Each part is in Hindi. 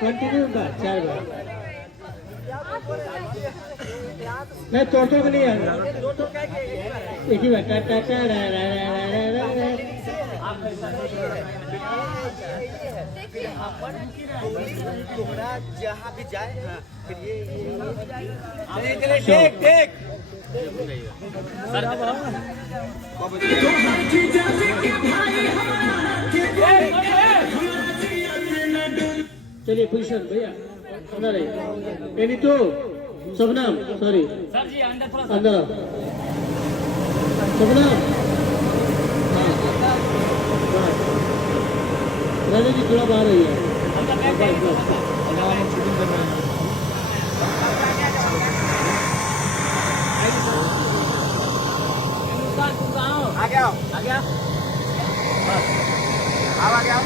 कंटिन्यू बार 4 बार नहीं तोड़ तोड़ नहीं है एक ही बार टा टा टा रा रा रा रा रा कोहरा जहाँ भी जाए फिर ये देख देख चलिए पोजीशन भैया अंदर रहिए एनी तो शबनम सॉरी सर जी अंदर थोड़ा अंदर शबनम राजा जी थोड़ा बाहर रहिए आ गया आ गया आ गया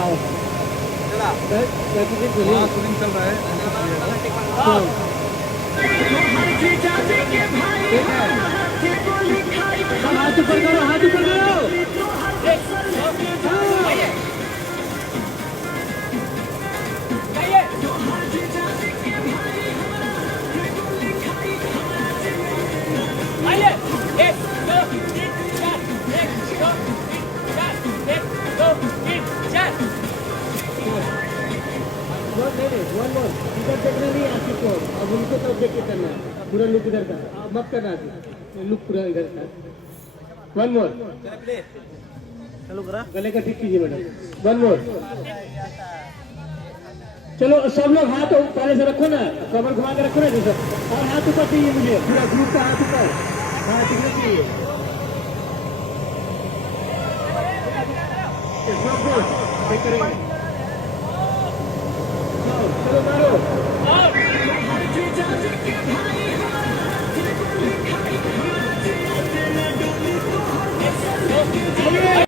आओ चला शूटिंग चल रहा है हाथ ऊपर करो हाथ ऊपर करो वन मोर इधर देखना नहीं आंखों को अब उनको तब देख के करना पूरा लुक इधर का मत करना लुक पूरा इधर का वन मोर चलो करा गले का ठीक कीजिए मैडम वन मोर चलो सब लोग हाथ पहले से रखो ना कमर घुमा के रखो ना सब और हाथ ऊपर चाहिए मुझे पूरा ग्रुप का हाथ ऊपर हाँ दिखना चाहिए चलो मारो